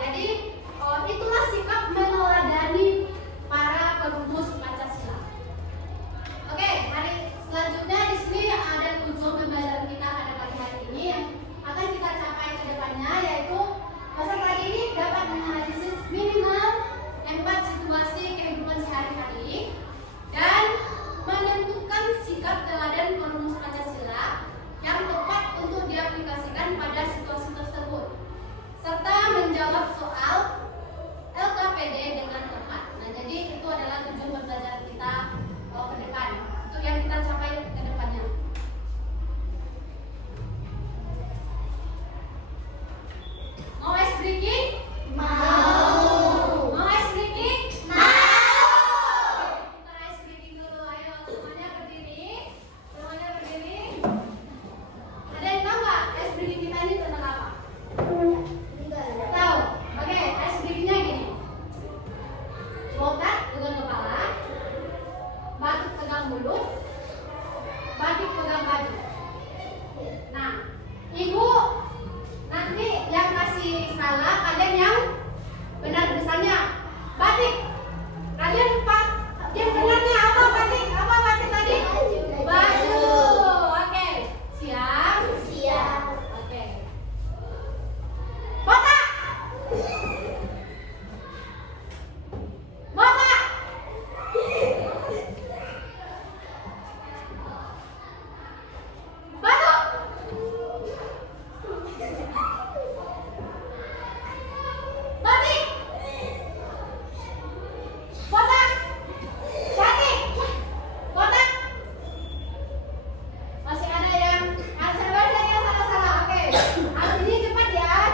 Jadi itulah sikap meneladani para perumus Pancasila. Oke, hari selanjutnya di sini ada tujuan pembelajaran kita pada pagi hari ini yang akan kita capai ke depannya, yaitu peserta ini dapat menganalisis minimal 4 situasi kehidupan sehari-hari dan menentukan sikap teladan perumus Pancasila yang tepat untuk diaplikasikan pada situasi tersebut, serta menjawab soal LKPD dengan tepat. Nah, jadi itu adalah tujuan pembelajaran kita ke depan, untuk yang kita capai ke depannya. Mau ice breaking? Mau ice breaking? Kita ice breaking dulu. Ayo semuanya berdiri. Ada yang tahu nggak ice breaking kita ini tentang apa? Tahu? Oke, ice breakingnya gini. Botak pegang kepala, batuk pegang mulut, batik pegang baju. Nah, ibu nanti yang kasih salah, kalian yang benar misalnya batik. Kalian pak, yang benarnya apa batik? Apa batik tadi? Baju. Oke, siap. Oke. Botak. Botak. Batuk. Batik. Botak. Batik. Botak. Masih ada yang salah-salah. Oke. Habis ini cepat ya.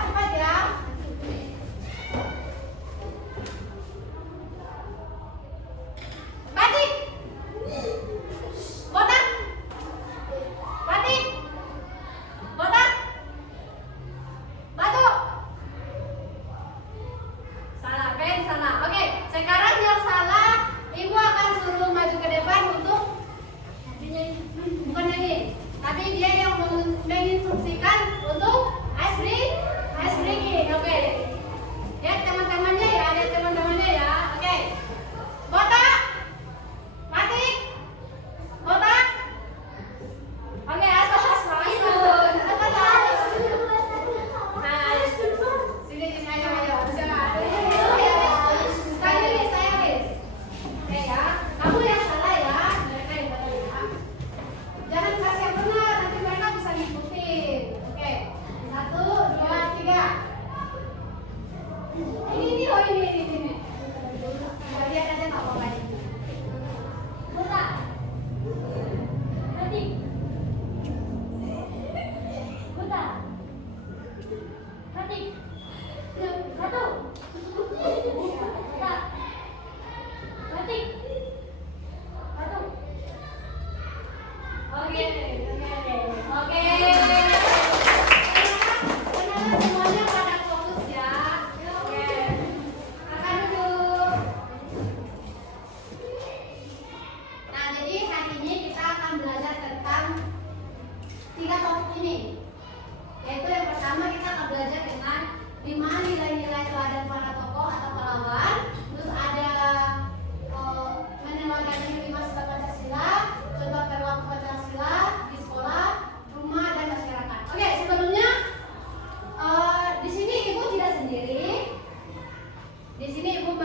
Batik. Botak. Batik. Botak. Batuk. Salah, Ben, salah. Oke, sekarang yang salah, ibu akan suruh maju ke depan untuk bukan nyanyi, tapi dia yang menginstruksikan untuk ice breaking. Oke. Lihat teman-temannya ya. Oke. Botak. Batik. Botak. Oke, atas. Nah, sini ayo. Saya wis. Oke ya, kamu yang salah ya. Mereka yang benar ya. Jangan kasih yang benar, nanti mereka bisa ngikutin. Oke, 1, 2, 3. Ini. Kita lihat aja nggak apa-apa ini. Botak. Batik. Botak. Batik. Batuk. Botak. Batik. Batuk. Oke. Semuanya pada fokus ya. Oke. Makan dulu. Nah, jadi hari ini kita akan belajar tentang 3 topik ini. Yaitu yang pertama kita akan belajar dengan 5 nilai-nilai teladan para tokoh atau pahlawan. Terus ada meneladani 5 sila Pancasila, contoh perilaku Pancasila di sekolah, rumah, dan masyarakat. Oke, sebelumnya di sini ibu tidak sendiri. Di sini ibu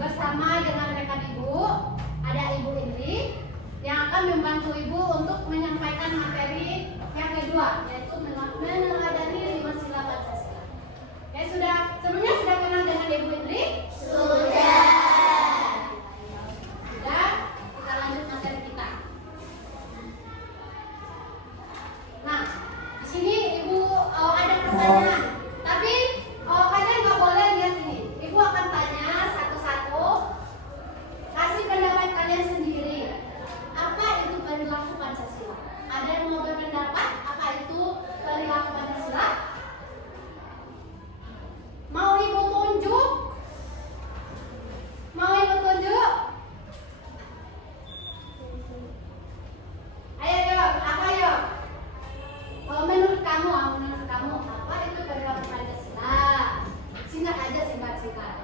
bersama dengan rekan ibu, ada Ibu Indri yang akan membantu ibu untuk menyampaikan materi yang kedua, yaitu meneladani 5 sila Pancasila. Ya sudah, sebelumnya sudah kenal dengan Ibu Indri? Sudah. Kita lanjut materi kita. Nah, di sini ibu ada pertanyaan, tapi kalian nggak boleh lihat ini. Ibu akan tanya satu-satu, kasih pendapat kalian sendiri. Apa itu perilaku Pancasila? Ada yang mau berpendapat apa itu disingkat aja, singkat-singkat.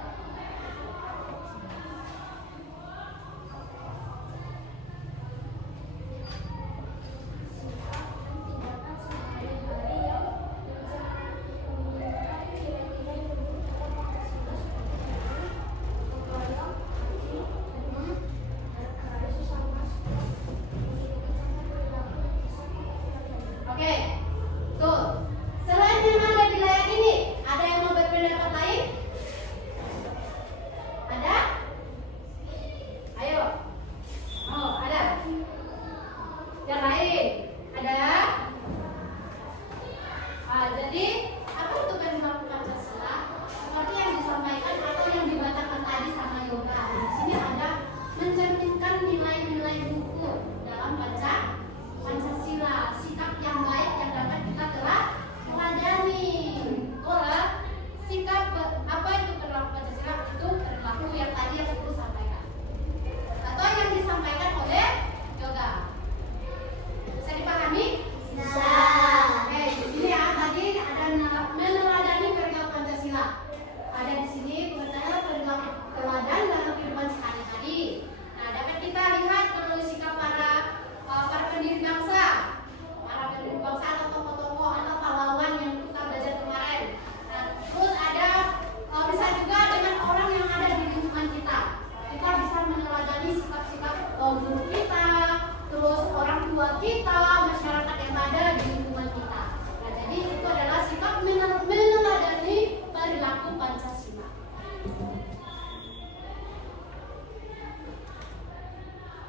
Oke, tuh. Selain yang ada di layar ini, ada yang mau berpendapat lain? Ada? Ayo. Oh, ada. Yang lain? Ada? Jadi apa itu perilaku Pancasila? Seperti yang disampaikan atau yang dibacakan tadi sama Yoga. Di sini ada mencerminkan nilai-nilai buku dalam Pancasila, sikap yang baik yang dapat kita teladani. Sikap apa itu perilaku Pancasila? Itu perilaku yang tadi yang Ibu sampaikan atau yang disampaikan oleh Yoga. Bisa dipahami? Bisa. Oke, di sini ya tadi ada meneladani perilaku Pancasila. Ada di sini pengertiannya perilaku teladan dalam kehidupan sehari-hari. Nah, dapat kita lihat perlu sikap para pendiri bangsa, atau tokoh-tokoh atau pahlawan yang kita belajar kemarin. Nah, terus ada bisa juga dengan orang yang ada di lingkungan kita. Kita bisa meneladani sikap-sikap guru kita, terus orang tua kita, masyarakat yang ada di lingkungan kita. Nah, jadi itu adalah sikap meneladani perilaku Pancasila.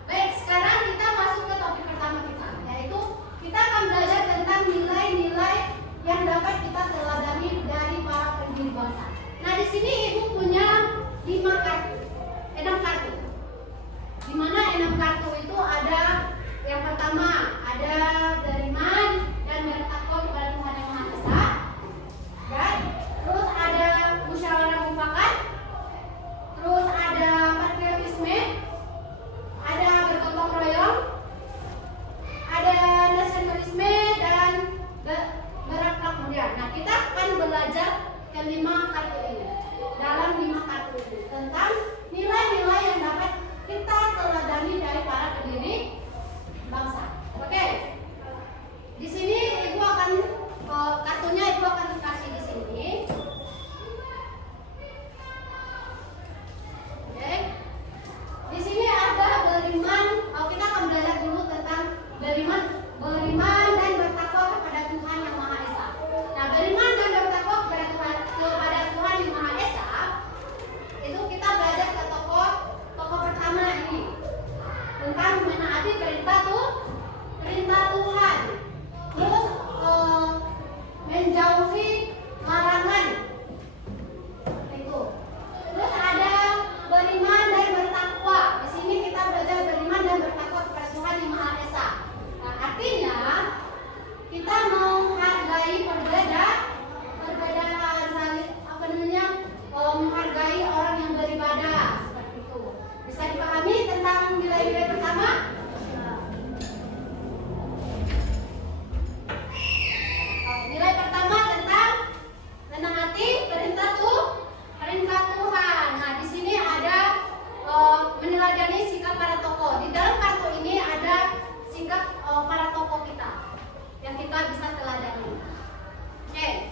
Baik, sekarang kita masuk ke topik pertama kita, yaitu kita akan belajar tentang nilai-nilai yang dapat kita teladani dari para pendiri bangsa. Nah, di sini Ibu punya 6 kartu. Di mana 6 kartu itu ada yang pertama ada beriman dan bertakwa kepada Tuhan Yang Maha Esa. Dan terus ada musyawarah mufakat. Terus ada patriotisme. Ada bergotong royong, ada nasionalisme dan berakhlak mulia. Nah, kita akan belajar ke-5 kartu ini. Dalam 5 kartu ini tentang nilai-nilai yang dapat kita teladani dari para pendiri bangsa. Oke. Di sini Ibu akan kartunya Ibu akan kasih di sini. Oke. Di sini ada beriman. Kita akan belajar dulu tentang beriman dan bertakwa kepada Tuhan Yang Maha Esa. Nah, beriman dan bertakwa kepada Tuhan Yang Maha Esa itu kita belajar ke tokoh pertama ini tentang menaati perintah Tuhan. Terus menjauhi larangan. Itu. Terus ada beriman dan bertakwa. Di sini kita belajar beriman dan bertakwa kepada Tuhan Yang Maha Esa. Nah, artinya kita menghargai menghargai orang yang beribadah seperti itu. Bisa dipahami tentang nilai-nilai pertama? Nilai pertama tentang menaati perintah Tuhan. Nah, di sini ada meneladani sikap para tokoh. Di dalam kartu ini ada sikap para tokoh kita yang kita bisa teladani. Oke.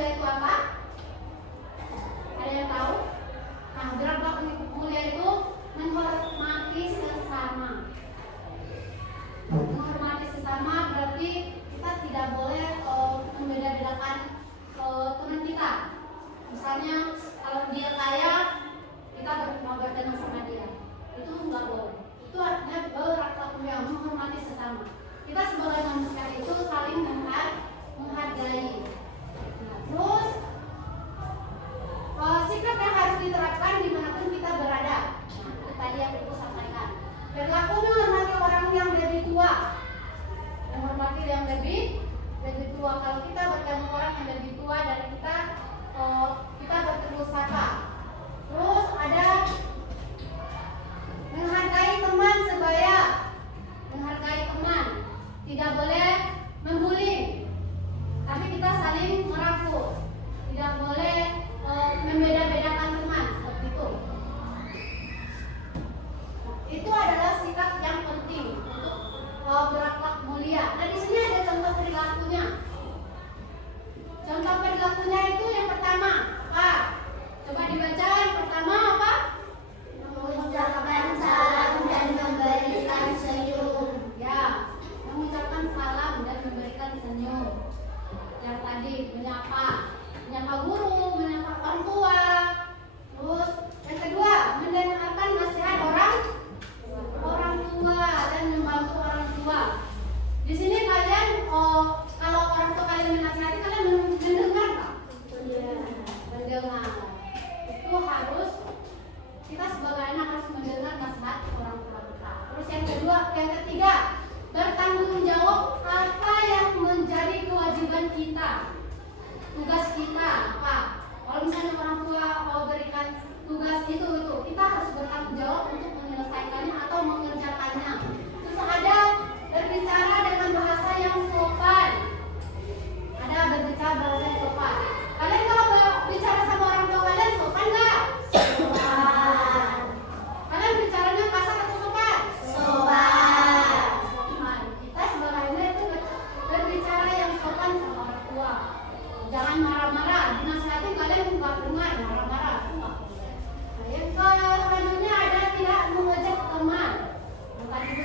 Pancasila itu apa? Ada yang tahu? Nah, berakhlak mulia itu menghormati sesama. Menghormati sesama berarti kita tidak boleh membeda-bedakan teman kita. Misalnya kalau dia kaya, kita mau berteman sama dia, itu nggak boleh. Itu artinya berakhlak mulia, menghormati sesama. Kita sebagai manusia itu saling menghargai. Nah, terus sikap yang harus diterapkan dimanapun kita berada. Nah, itu tadi yang Ibu sampaikan. Berlaku menghormati orang yang lebih tua. Menghormati yang lebih tua. Kalau kita bertemu orang yang lebih tua dari kita, kita bertegur sapa. Terus ada menghargai teman sebaya. Menghargai teman. Tidak boleh membuli, tapi kita saling merangkul. Tidak boleh membeda-bedakan teman seperti itu. Itu adalah sikap yang penting untuk berakhlak mulia. Nah, di sini ada contoh perilakunya. Contoh perilakunya itu yang pertama apa? Coba dibaca. Yang pertama apa? Mengucapkan salam dan memberikan senyum. Ya, mengucapkan salam dan memberikan senyum. Yang tadi menyapa guru, menyapa orang tua. Terus yang kedua, mendengarkan nasihat orang tua dan membantu orang tua. Di sini kalian kalau orang tua kalian menasihati, kalian mendengar nggak? Mendengar. Itu harus, kita sebagai anak harus mendengar nasihat orang tua kita. Terus yang ketiga, bertanggung jawab apa yang menjadi kewajiban kita. Tugas kita apa? Kalau misalnya orang tua mau berikan tugas itu, kita harus bertanggung jawab untuk menyelesaikannya atau mengerjakannya. Terus ada berbicara dengan bahasa yang sopan. Ada berbicara bahasa yang sopan. Kalian kalau bicara sama orang tua kalian sopan nggak? Sopan. Kalian bicaranya kasar atau sopan? Sopan. Kita sebenarnya itu berbicara yang sopan sama orang tua. Jangan marah-marah. Dinasihatin kalian nggak dengar, marah-marah. Itu nggak boleh. Nah, yang selanjutnya ada tidak mengejek teman. Tadi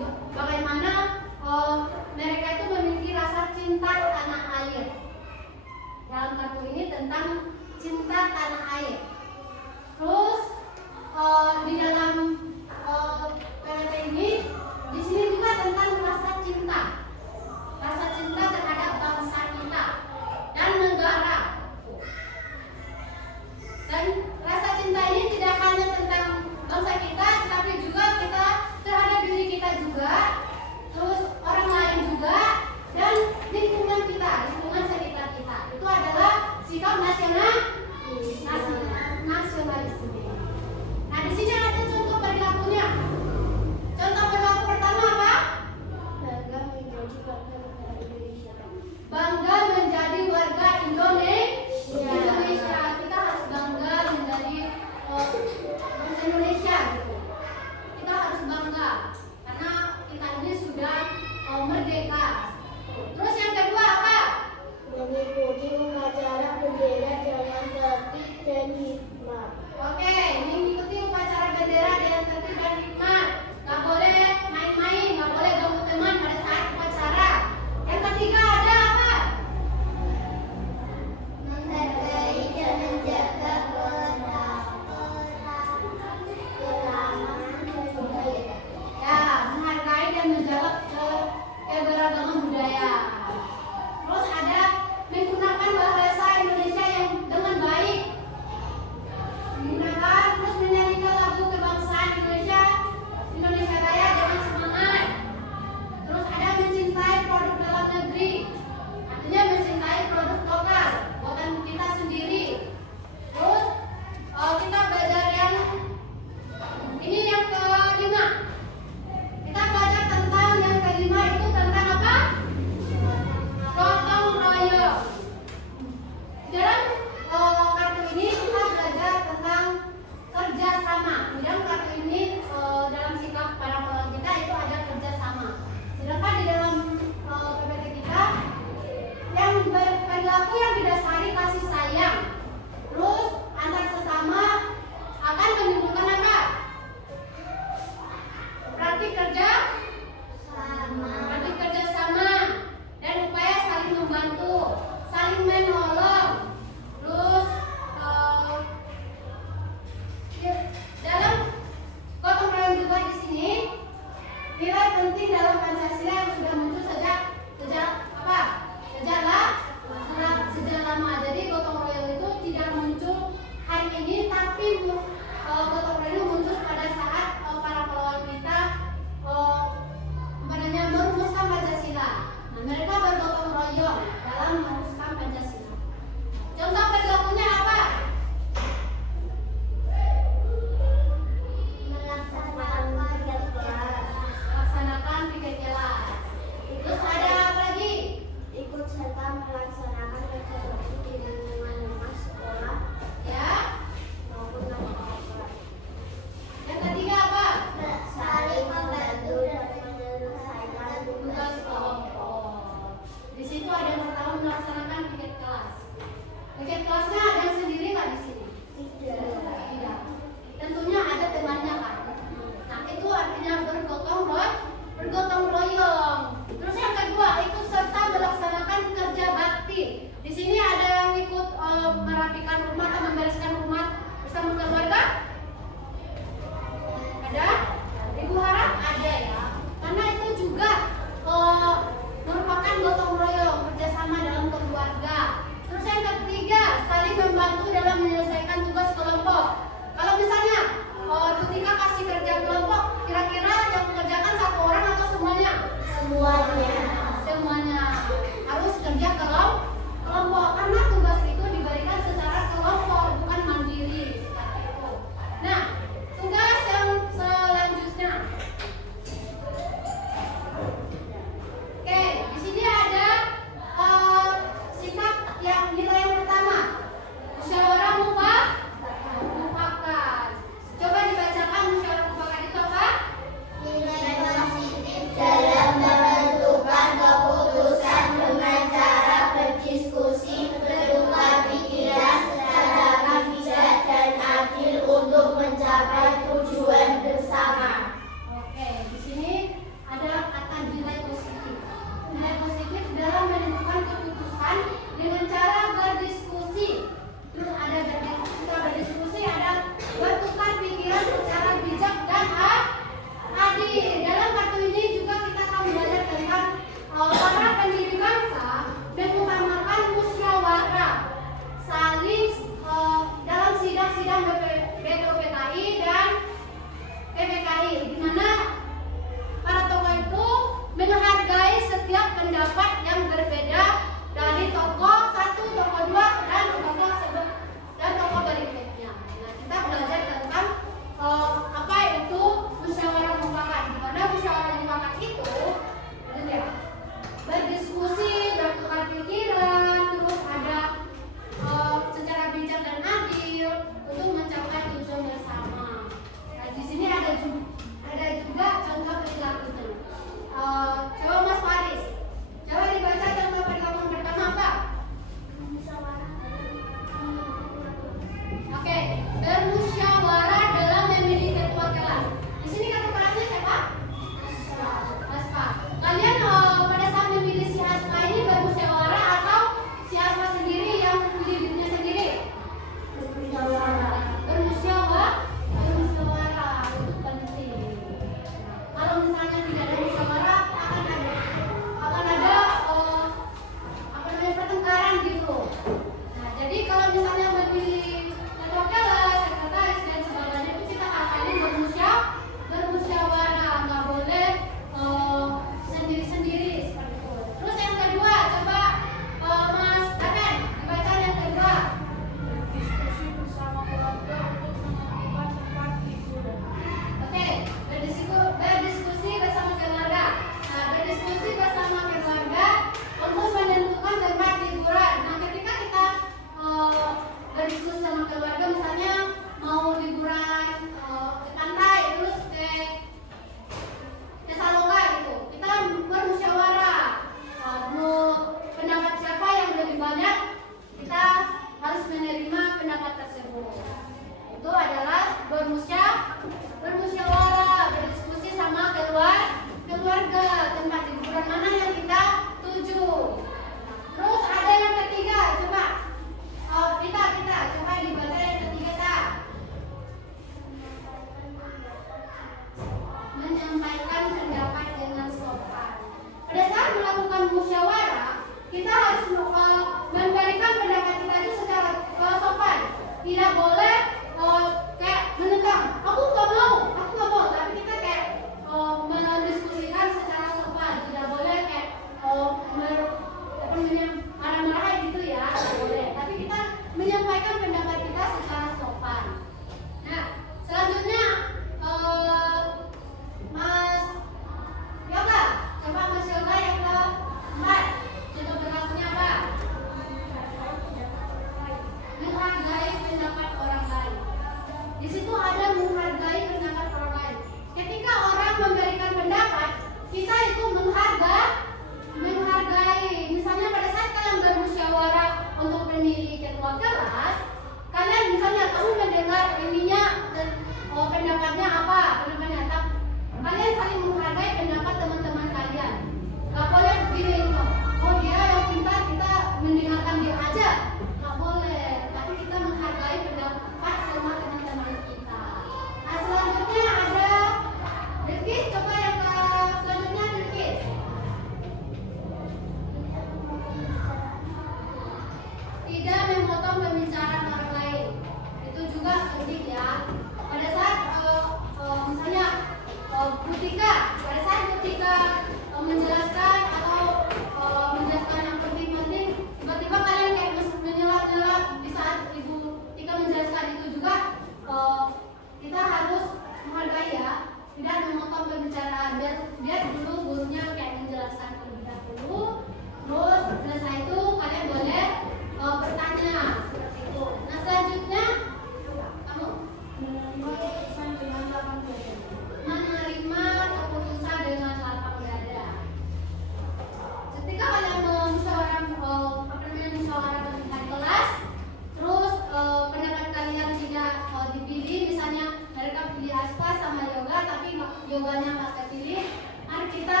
yoganya pakai pilih. Mari kita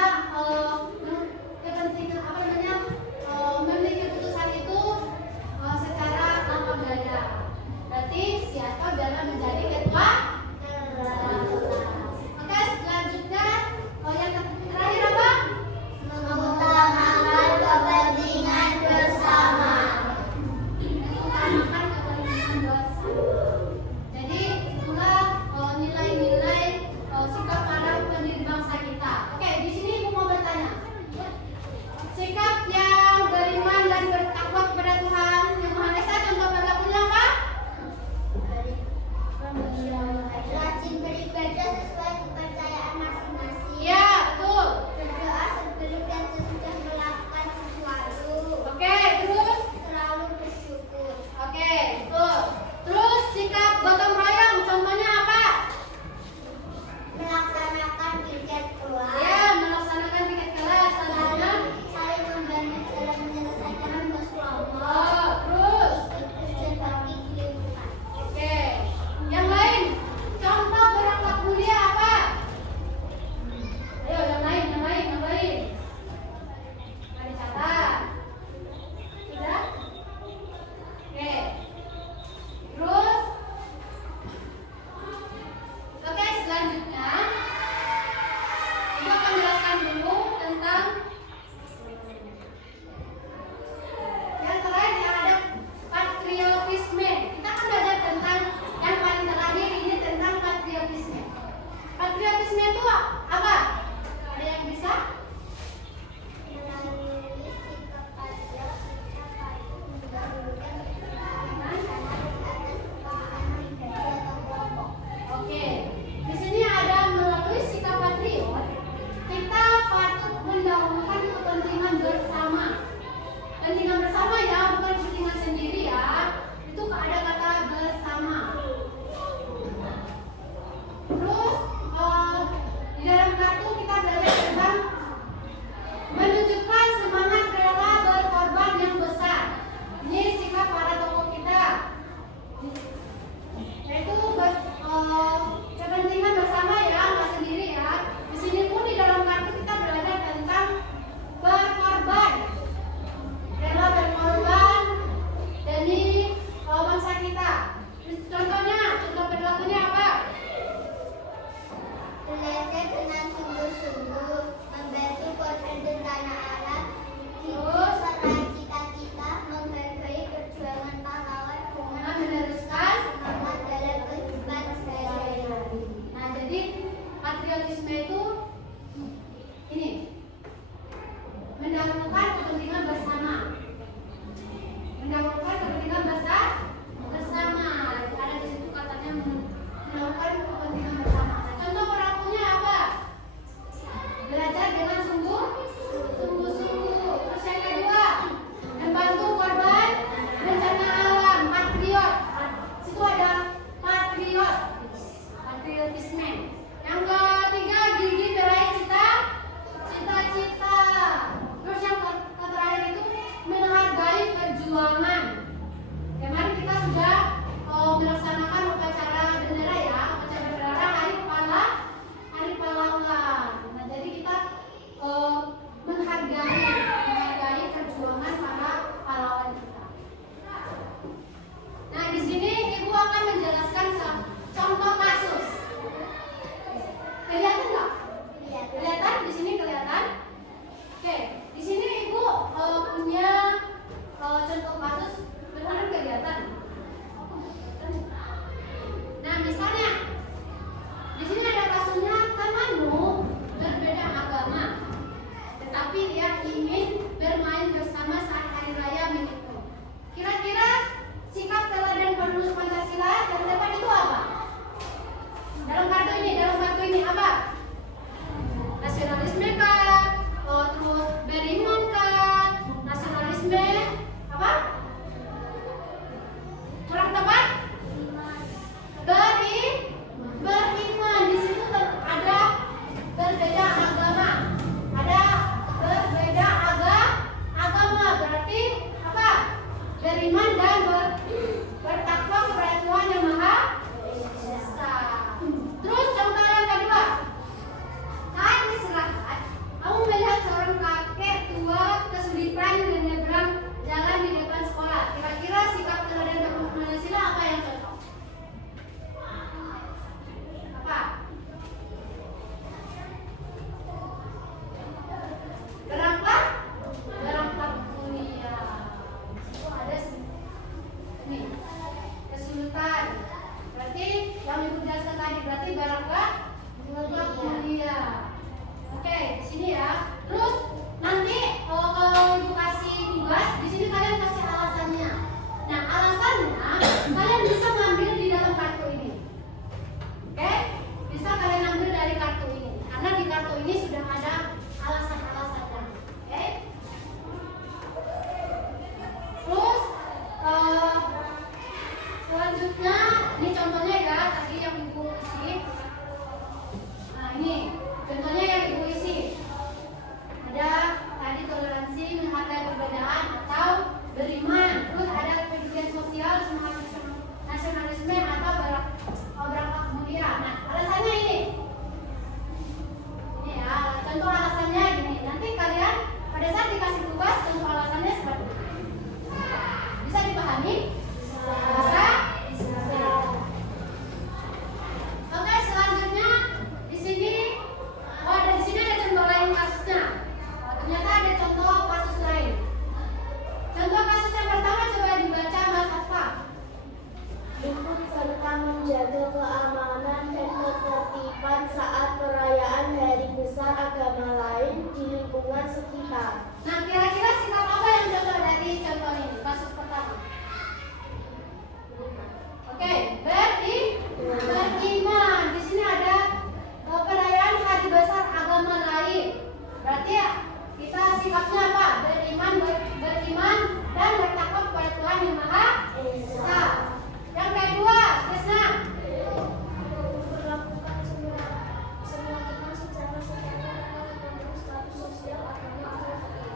kepentingan apa namanya memiliki putusan itu secara lapang dada. Berarti siapa dalam menjadi ketua? Oke, selanjutnya yang terakhir apa? Mengutamakan kepentingan bersama. Mengutamakan kepentingan bersama. Jadi itulah nilai-nilai sikap para pendiri bangsa kita. Oke, di sini Ibu mau bertanya. Sikap yang beriman dan bertakwa kepada Tuhan Yang Maha Esa, contoh berlakunya apa? Rajin beribadah sesuai kepercayaan masing-masing. Iya, betul. Berdoa sebelum dan sesudah melakukan sesuatu. Oke, terus? Selalu bersyukur. Oke, betul. Terus sikap gotong royong, contohnya apa? Melaksanakan piket kelas. Ya, melaksanakan piket kelas. Selanjutnya, Saling membantu dalam menyelesaikan tugas kelompok. oh, terus? Ikut berbagi kehidupan. Oke, yang lain. Contoh berakhlak mulia apa? Ayo, yang lain. Mari catat. Sudah? Oke. Terus? Oke, selanjutnya Ibu akan jelaskan dulu tentang yang terakhir yang ada patriotisme. Kita akan belajar tentang yang paling terakhir ini tentang patriotisme. Patriotisme itu apa? Ada yang bisa? Melalui sikap patriot, kita paling mendahulukan kepentingan karena di atas kepentingan pribadi atau kelompok. Oke. Di sini ada melalui sikap patriot, kita patut mendahulukan kepentingan bersama. Kepentingan bersama ya, bukan kepentingan sendiri ya. Itu ada kata bersama. Terus di dalam kartu kita belajar tentang menunjukkan semangat rela berkorban yang besar. Ini sikap para tokoh kita, yaitu kepentingan bersama ya, nggak sendiri ya. Di sini pun di dalam kartu kita belajar tentang berkorban, rela berkorban demi bangsa kita. Contohnya, contoh perilakunya apa? Belajar dengan sungguh-sungguh, membantu korban bencana alam, hidup serai cita-cita, menghargai perjuangan pahlawan dengan Meneruskan. semangat dalam kehidupan sehari-hari. Nah, jadi patriotisme itu ini mendahulukan kepentingan bersama. Mendahulukan kepentingan bersama. Ada di situ katanya mendahulukan kepentingan bersama. Nah, contoh perilakunya apa? Belajar dengan sungguh-sungguh. Terus yang kedua, membantu korban bencana alam, patriot. Situ ada patriotisme. Yang ketiga, gigih meraih lingkungan sekitar. Nah, kira-kira sikap apa yang contoh dari contoh ini? Kasus pertama. Oke, beriman. Di sini ada perayaan hari besar agama lain. Berarti ya, kita sikapnya apa? Beriman dan bertakwa kepada Tuhan yang Maha Esa. Yang kedua, Krisna. Memperlakukan semua teman secara setara tanpa memandang status sosial, agama, atau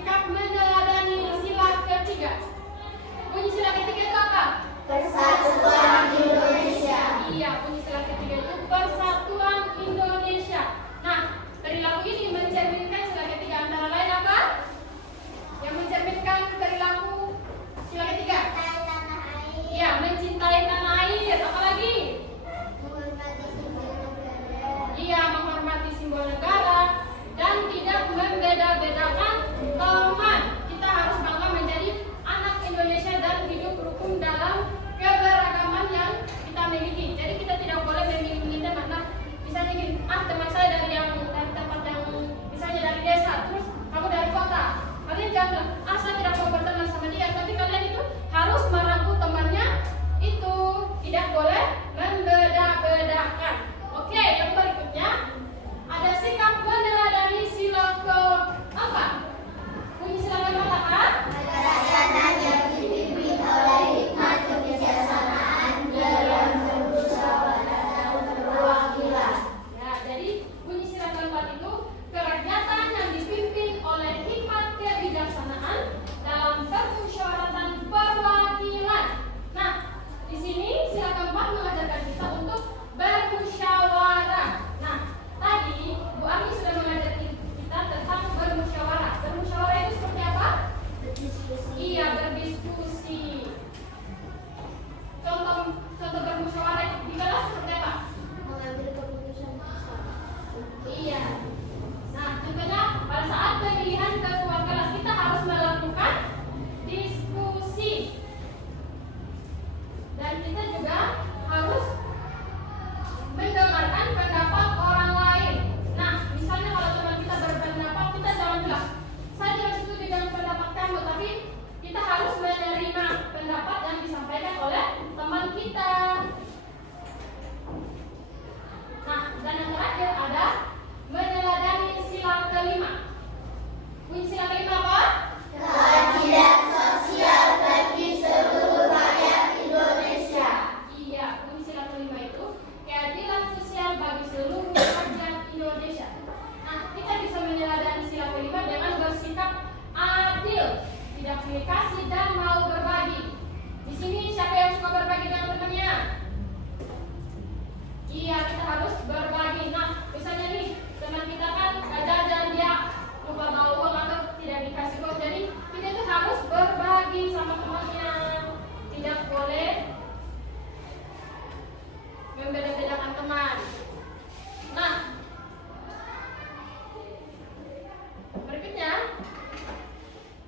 bersikap meneladani sila ketiga. Bunyi sila ketiga itu apa? Persatuan Indonesia. Iya, bunyi sila ketiga itu Persatuan Indonesia. Nah, perilaku ini mencerminkan sila ketiga antara lain apa? Yang mencerminkan perilaku sila ketiga. Mencintai tanah air. Iya, mencintai tanah air. Apalagi? Menghormati simbol negara. Iya, menghormati simbol negara dan tidak membeda-bedakan teman. Kita harus bangga menjadi anak Indonesia dan hidup rukun dalam keberagaman yang kita miliki. Jadi kita tidak boleh memilih teman. Nah, misalnya gini, teman saya dari tempat yang misalnya dari desa, terus kamu dari kota. Kalian jangan bilang, saya tidak mau berteman sama dia. Tapi kalian itu harus merangkul temannya itu. Tidak boleh membeda-bedakan. Oke, yang berikutnya ada sikap meneladani sila keempat. Bunyi sila keempat apa? Kerakyatan yang dipimpin oleh hikmat kebijaksanaan dalam bermusyawarah dan perwakilan. Ya, jadi bunyi sila keempat itu kerakyatan yang dipimpin oleh hikmat kebijaksanaan dalam permusyawaratan perwakilan. Nah, di sini sila keempat mengajarkan kita untuk bermusyawarah. Nah, tadi Bu Ami sudah mengajar kita tentang bermusyawarah. Bermusyawarah itu seperti apa? Berdiskusi. Iya, berdiskusi. Contoh bermusyawarah di kelas seperti apa? Mengambil keputusan bersama. Iya. Nah, contohnya pada saat pemilihan ketua kelas kita harus melakukan diskusi. Dan kita juga harus mendengarkan pendapat orang lain. Nah, misalnya kalau teman kita berpendapat, kita jangan bilang, saya tidak setuju dengan pendapat kamu, tapi kita harus menerima pendapat yang disampaikan oleh teman kita. Nah, dan yang terakhir ada meneladani sila kelima. Bunyi sila kelima apa? Keadilan sosial bagi seluruh rakyat Indonesia. Iya, bunyi sila kelima itu keadilan sosial bagi seluruh rakyat Indonesia. Nah, kita bisa meneladani sila kelima dengan bersikap adil, tidak pilih kasih dan mau berbagi. Di sini siapa yang suka berbagi dengan temannya? Iya, kita harus berbagi. Nah, misalnya nih, teman kita kan jajan, dia lupa bawa uang atau tidak dikasih uang. Jadi kita itu harus berbagi sama temannya. Tidak boleh membeda-bedakan teman. Nah, berikutnya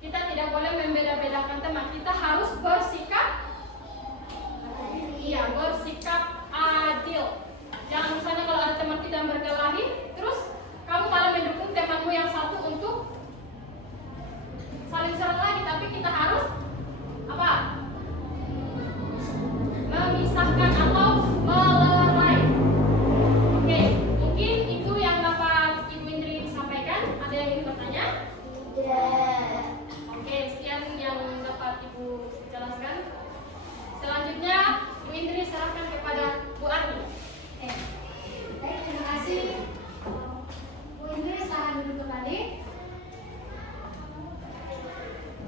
kita tidak boleh membeda-bedakan teman. Kita harus bersikap bersikap adil. Jangan misalnya kalau ada teman kita yang berkelahi, terus kamu malah mendukung temanmu yang satu untuk saling serang lagi, tapi kita harus apa? Memisahkan atau melerai. Oke, mungkin itu yang dapat Ibu Indri sampaikan. Ada yang ingin bertanya? Tidak. Oke, sekian yang dapat Ibu jelaskan. Selanjutnya, Bu Indri serahkan kepada Bu Ani. Baik, terima kasih Bu Indri. Silahkan duduk kembali.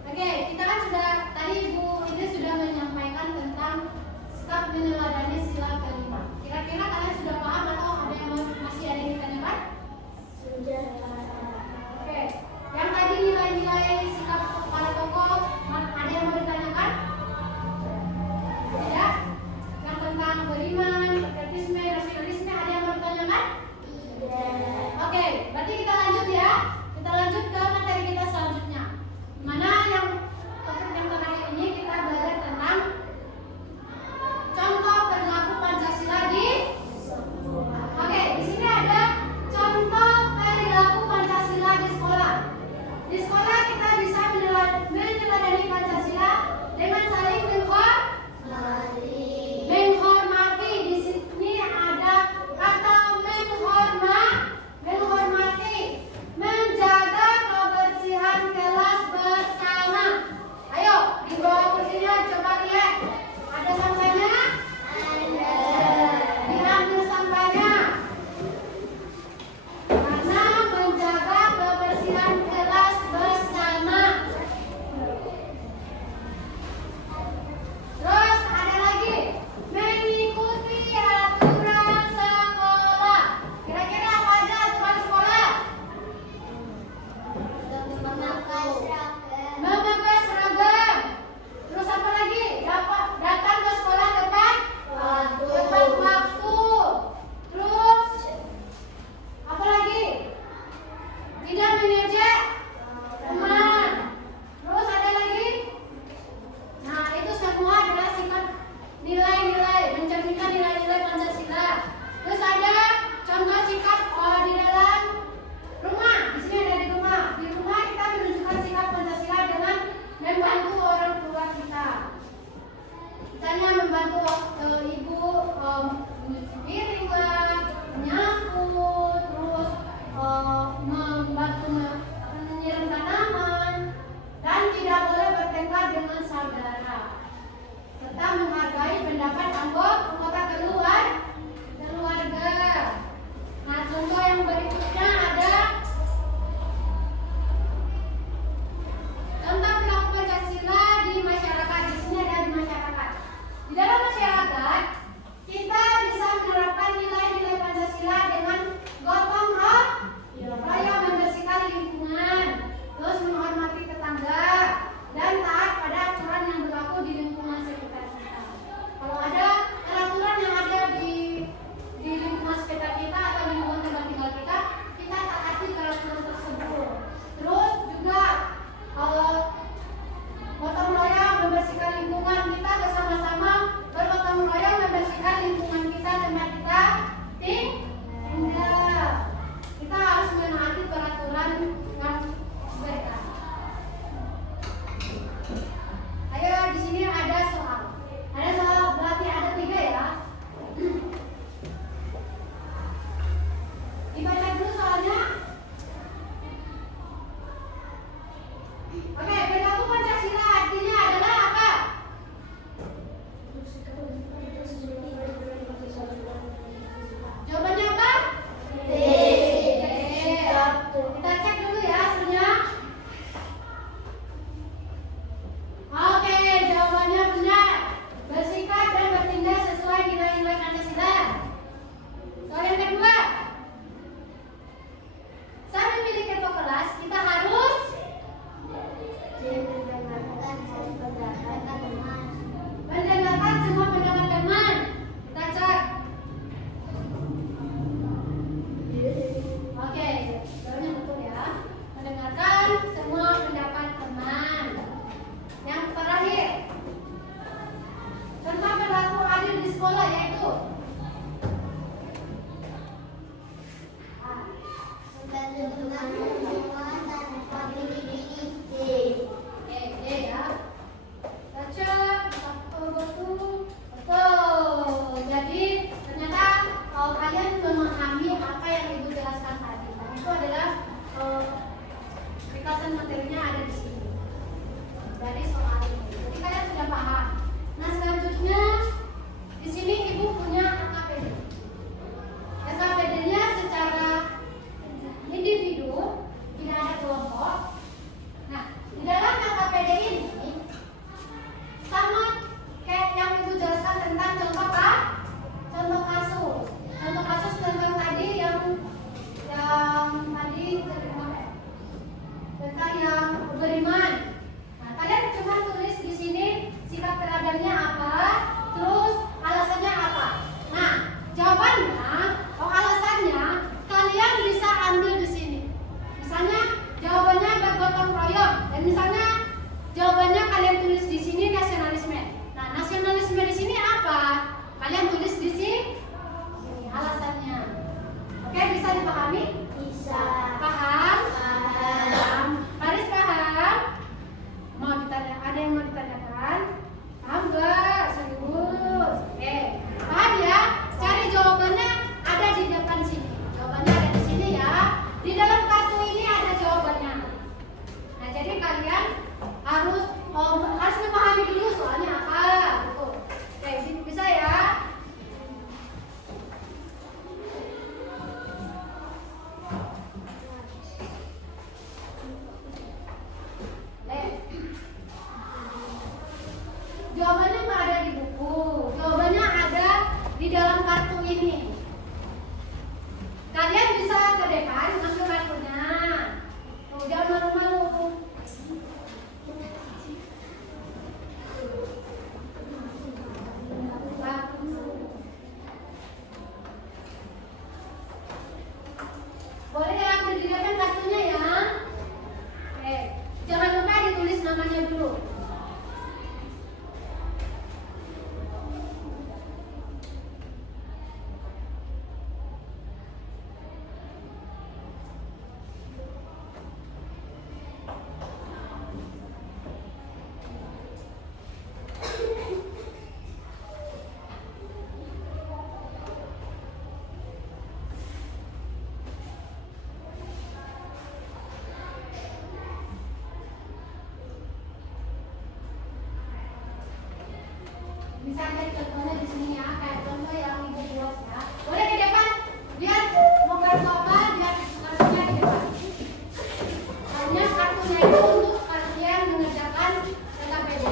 Oke, kita kan sudah tadi Bu Indri sudah menyampaikan tentang sikap meneladani sila kelima. Kira-kira kalian sudah paham atau ada yang masih ada yang ditanyakan? Sudah. Oke, yang tadi nilai-nilai waktu. Kita cek dulu ya hasilnya. Oke, jawabannya benar. Bersikap dan bertindak sesuai nilai-nilai Pancasila. Soal yang kedua, saat memilih ketua kelas kita harus mendengarkan semua pendapat teman. Kita cek. Oke, jawabannya betul ya. Mendengarkan semua pendapat teman. Yang terakhir, tentang berlaku adil di sekolah yaitu ya. Baca betul. Jadi ternyata kalau kalian memahami apa yang ibu jelaskan tadi, dan itu adalah ringkasan materinya ada di sini dari soal ini. Jadi kalian sudah paham. Nah selanjutnya di sini ibu punya AKPD. AKPD-nya secara individu, tidak ada kelompok. Nah di dalam AKPD ini sama kayak yang ibu jelaskan tentang contoh apa? Contoh kasus. Contoh kasus tentang tadi yang tadi tentang yang beriman. Nah, kalian cuma tulis di sini sikap teladannya apa, terus alasannya apa. Nah, jawabannya, alasannya kalian bisa ambil di sini. Misalnya jawabannya bergotong royong, dan misalnya jawabannya kalian tulis di sini nasionalisme. Nah, nasionalisme di sini apa? Kalian tulis di sini alasannya. Oke, bisa dipahami? Bisa. Paham? Paham. Haris paham? Mau ditanya? Ada yang mau ditanyakan? Paham gak? Serius? Oke, paham ya? Cari jawabannya ada di depan sini. Jawabannya ada di sini ya. Di dalam kartu ini ada jawabannya. Nah, jadi kalian harus memahami dulu soalnya apa. Gitu. Oke, bisa ya? Jawabannya nggak ada di buku, jawabannya ada di dalam kartu ini. Kalian bisa ke depan ngambil kartunya. Tuh, jangan malu-malu. Boleh ya ambil di depan kartunya ya. Oke, jangan lupa ditulis namanya dulu. Bisa lihat contohnya di sini ya, kayak contoh yang ibu buat ya. Boleh di depan, biar mau kartu apa, biar kartunya di depan. Hanya kartunya itu untuk kalian mengerjakan KKPD.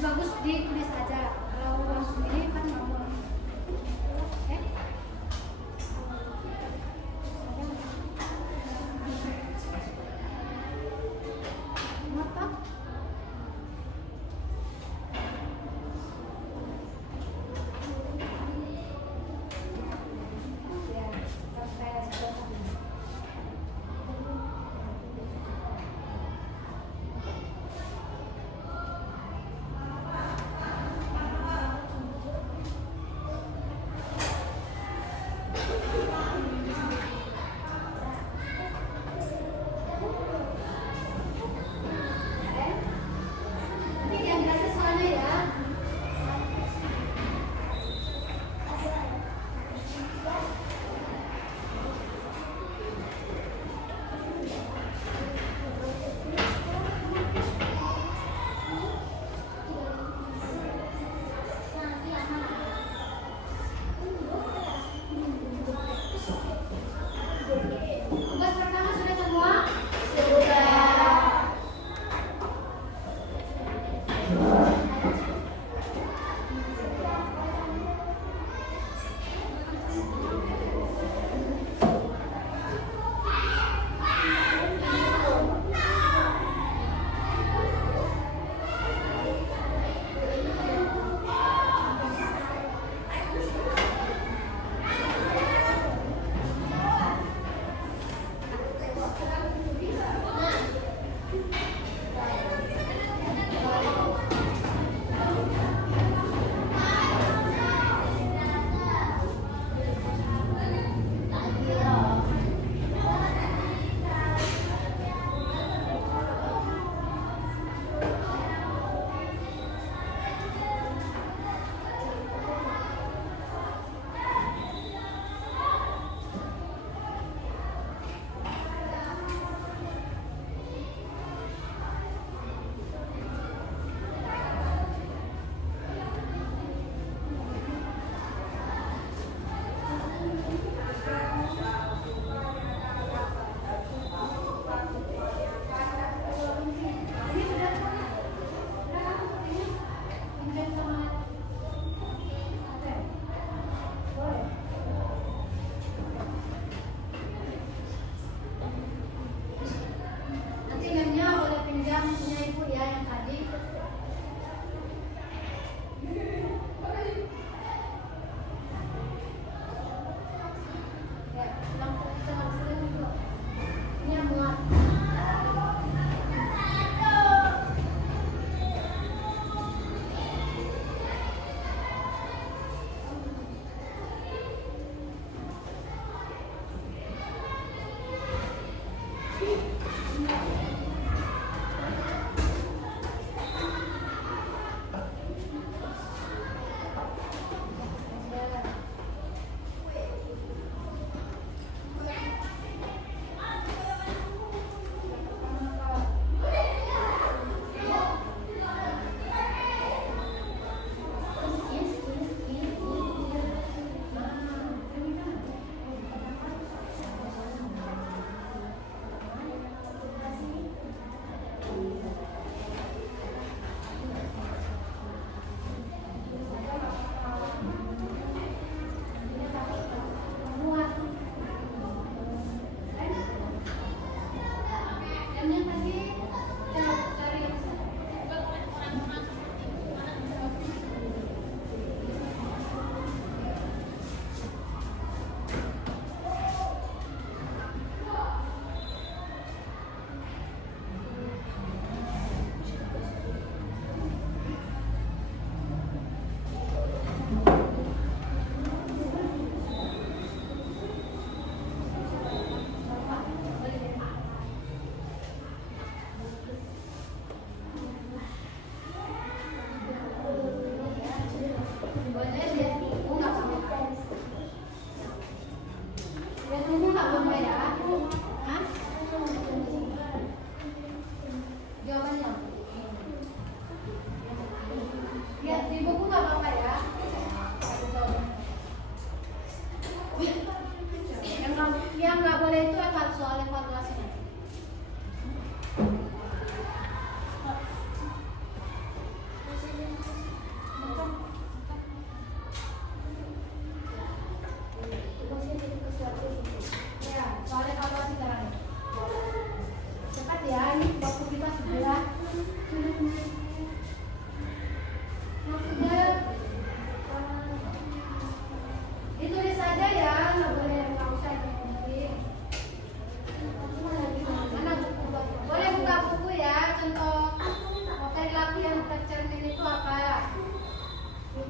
bagus ditulis aja. Kalau langsung ini kan ngomong. Oke? Kenapa? Ya, sampai sebelah. Nanti yang berasa soalnya ya. Tugas pertama sudah semua?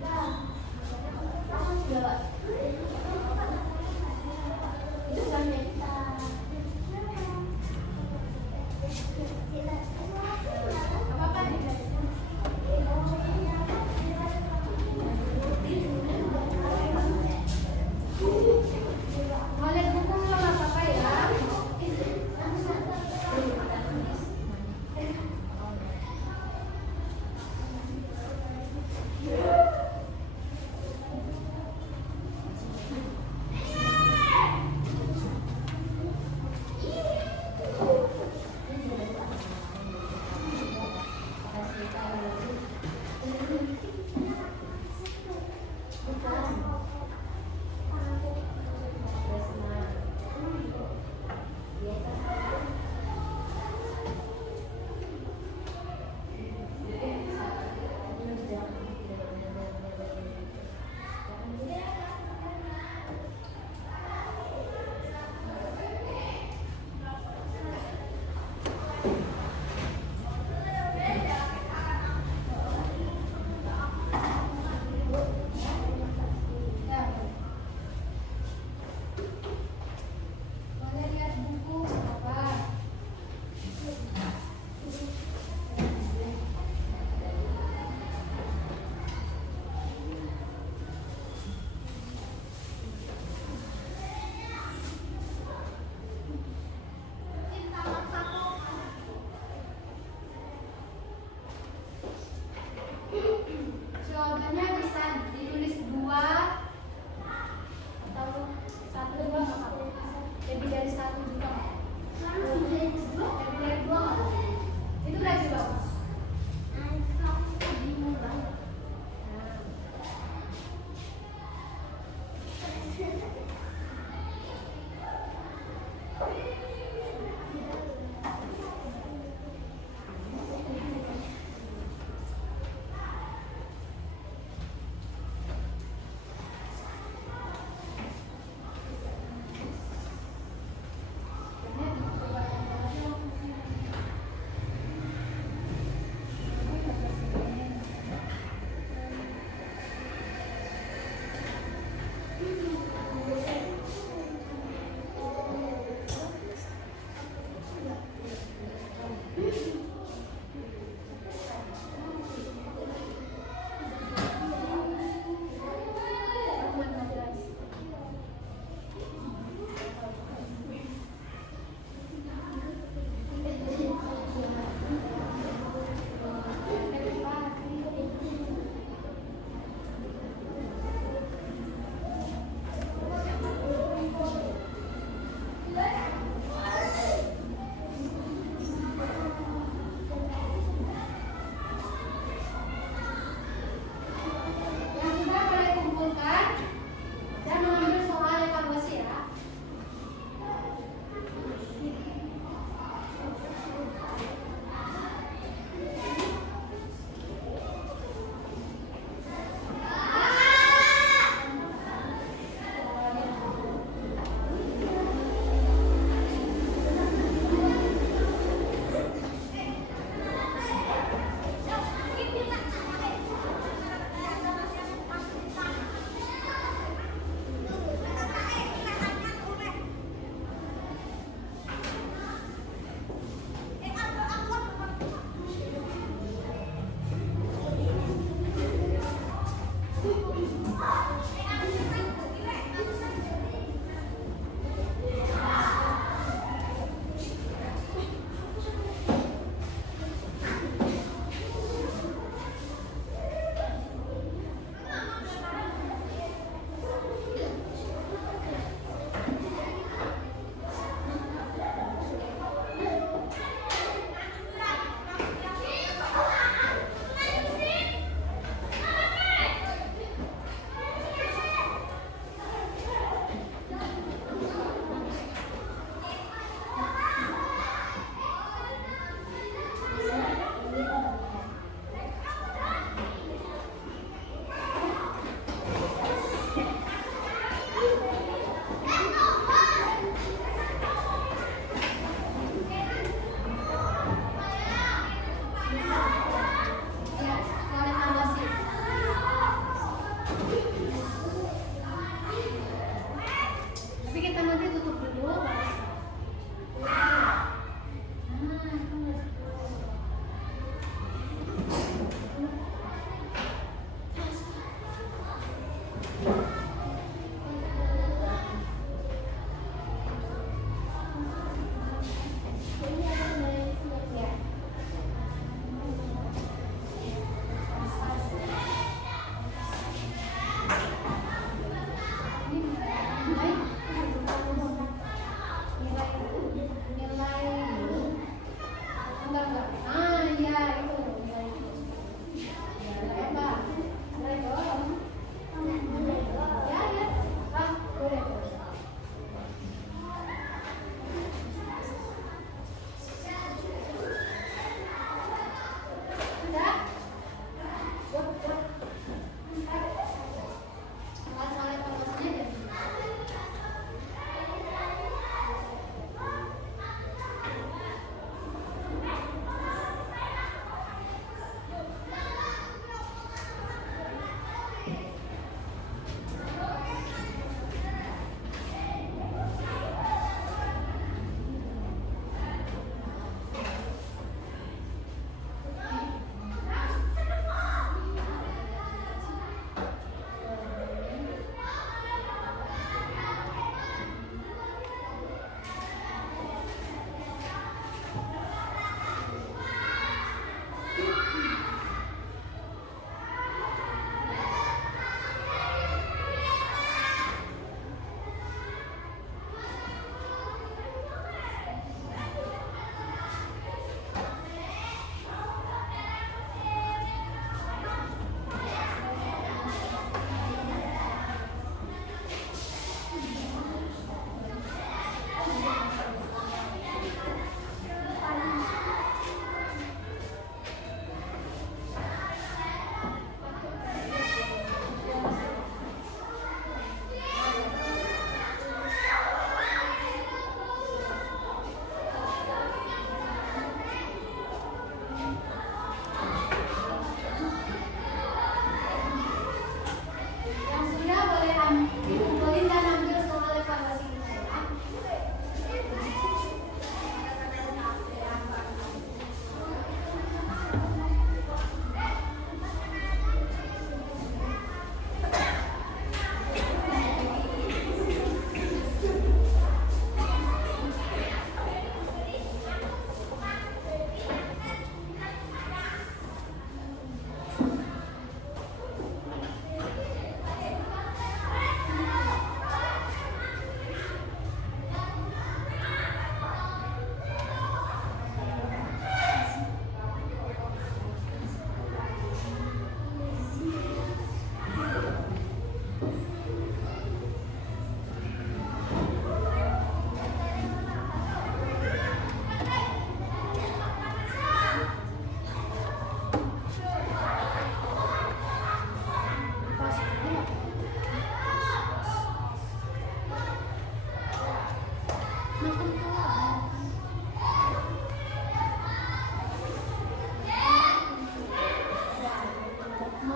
Itu bukan kita. Apa-apa nih? Boleh buku nggak apa-apa ya?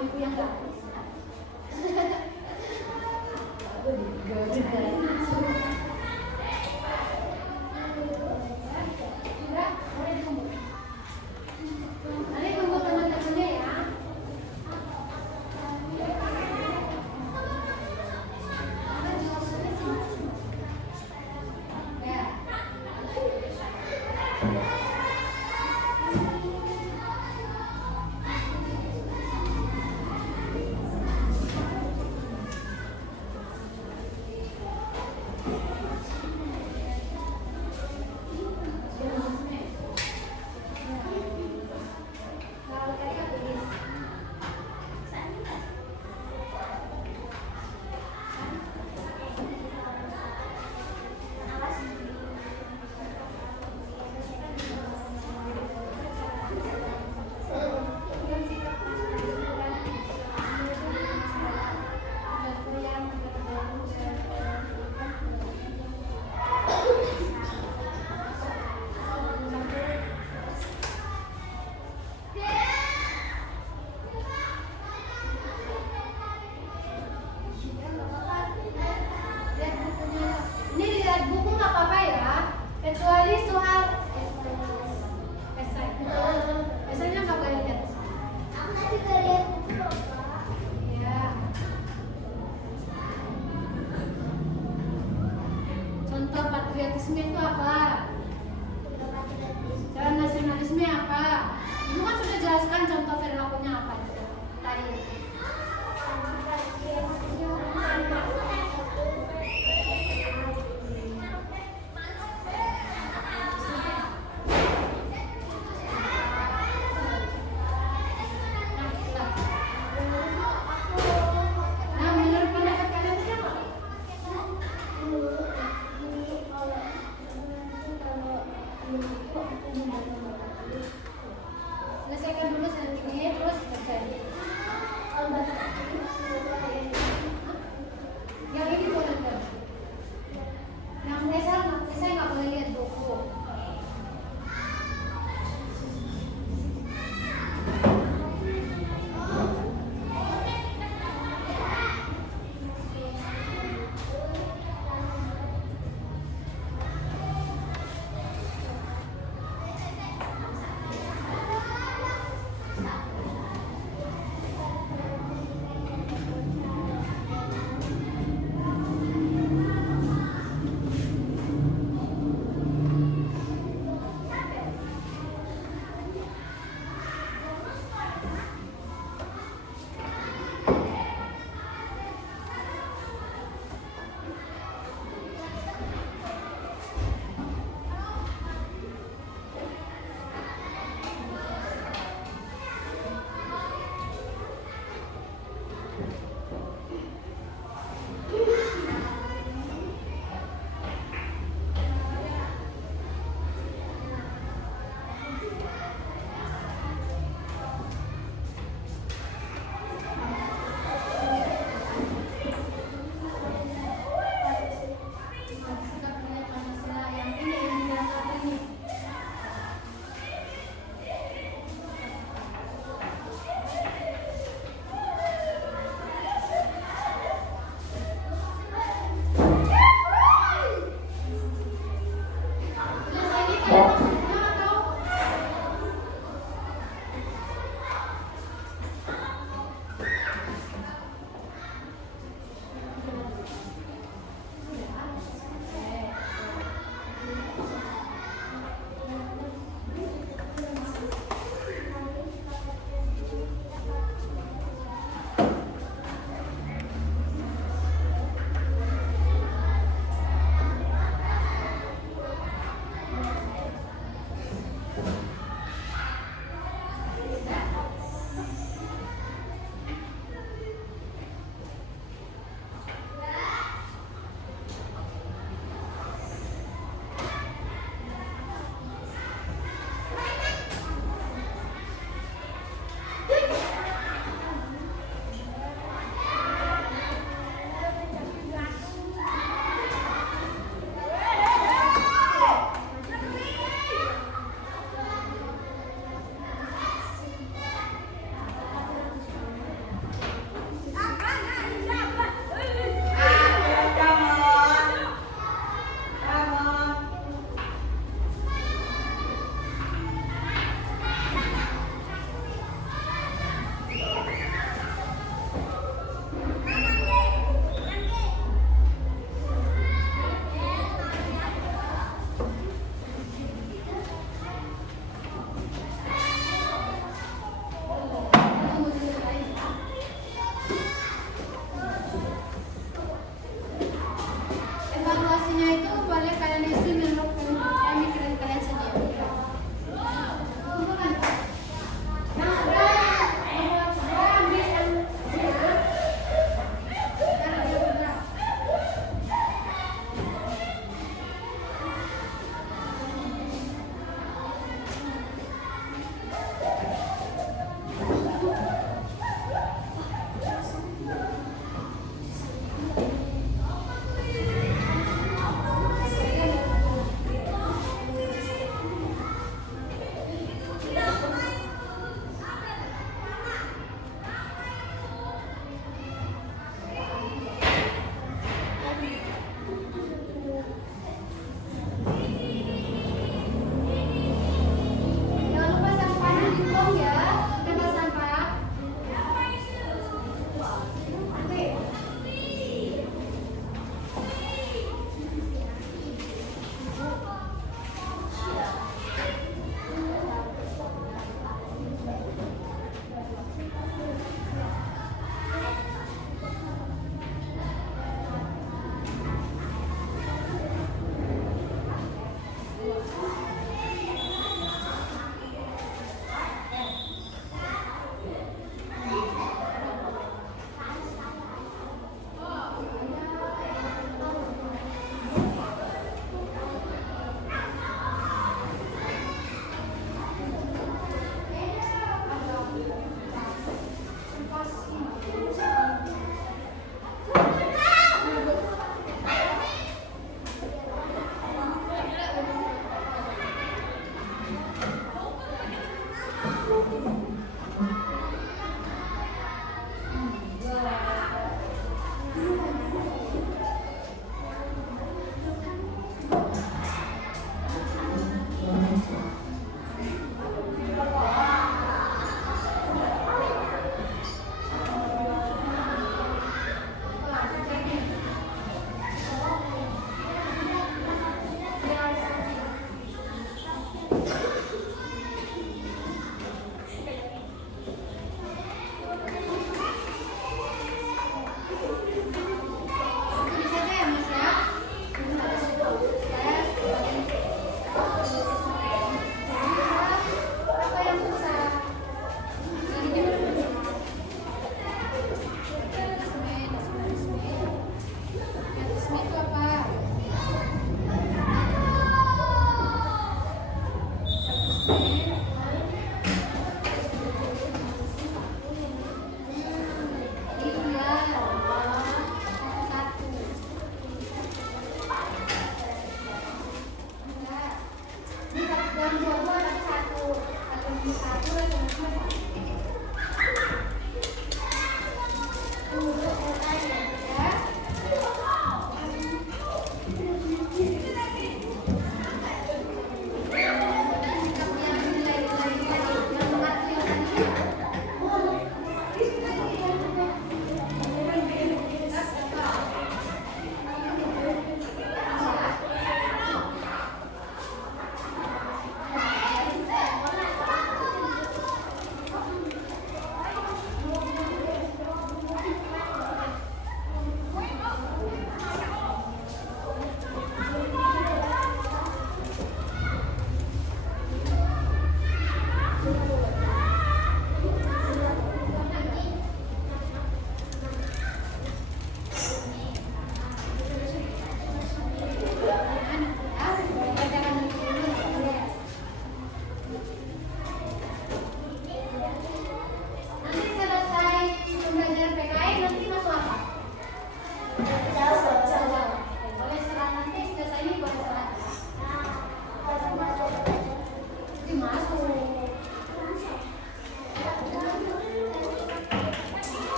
sama ibu yang garis. Sudah, boleh ditunggu. Nanti tunggu teman-temannya ya. Ya.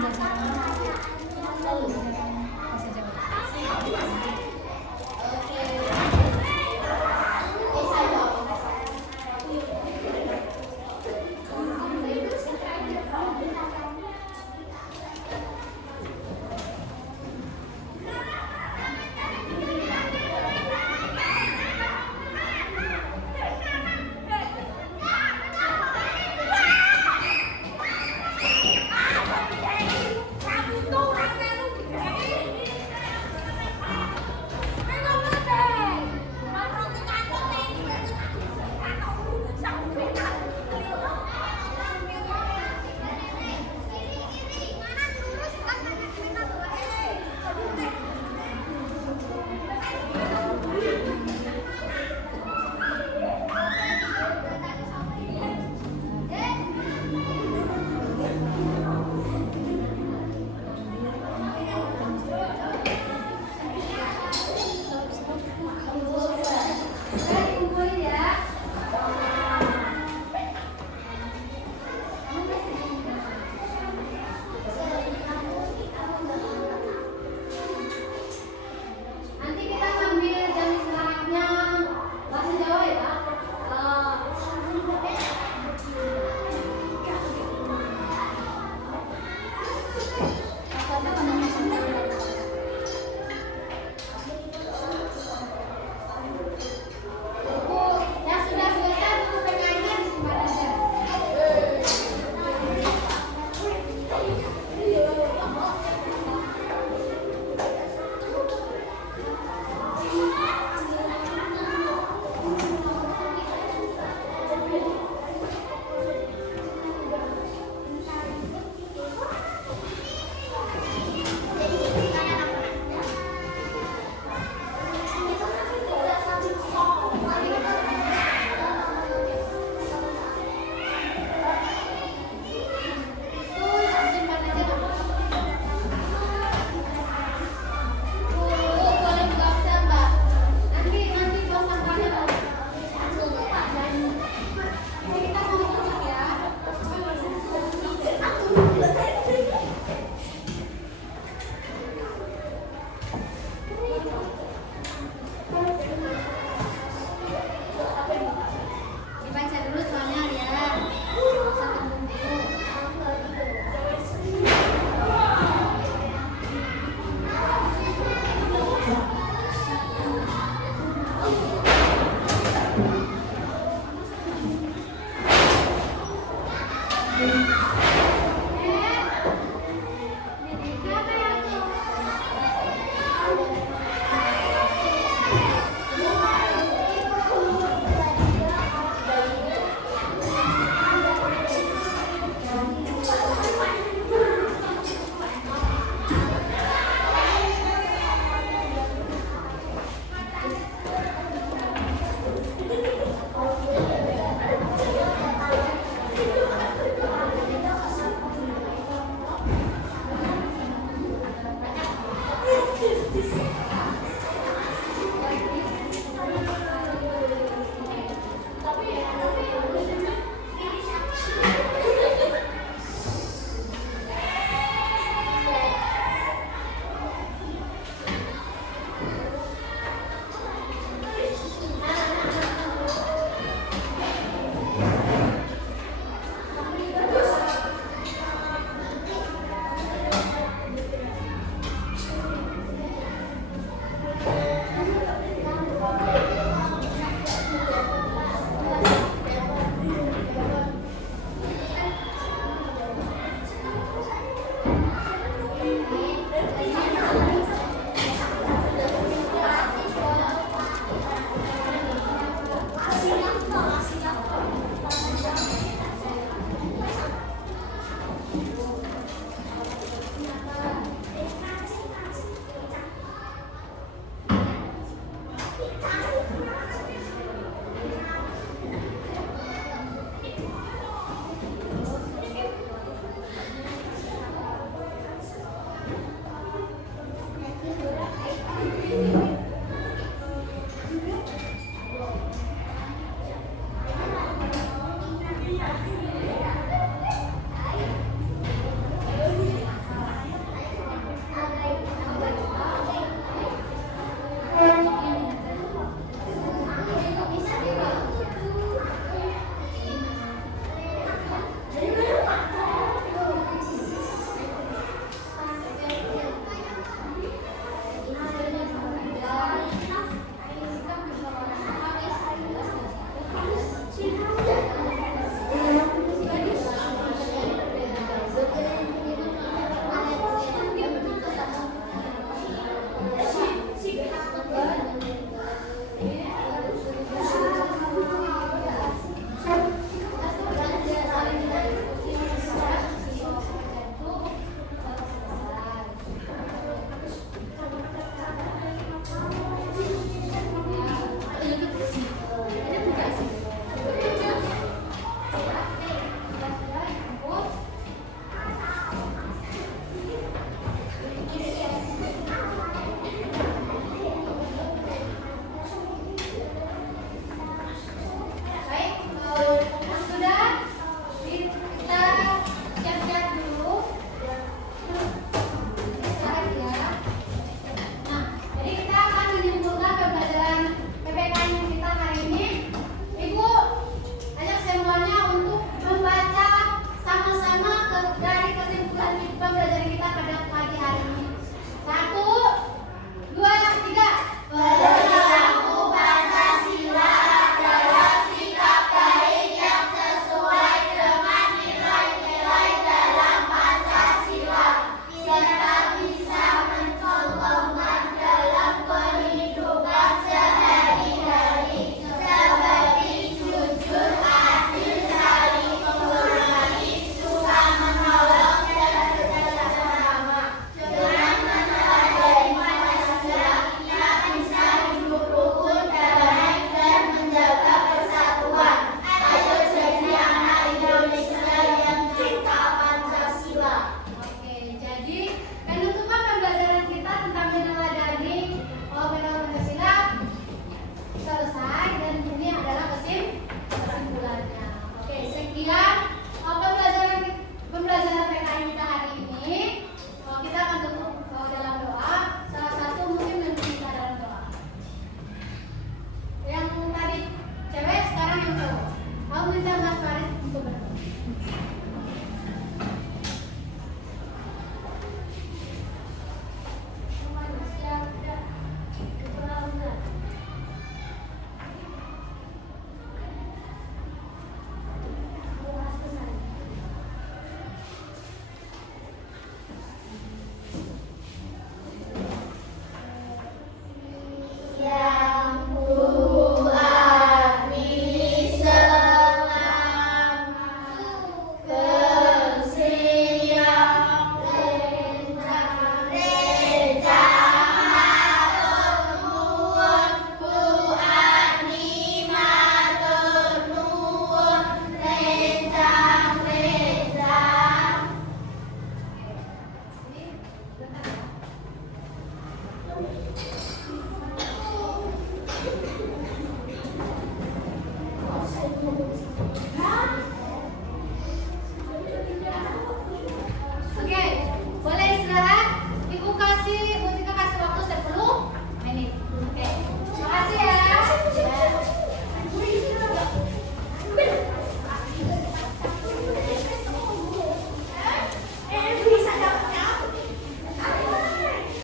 belajar apa?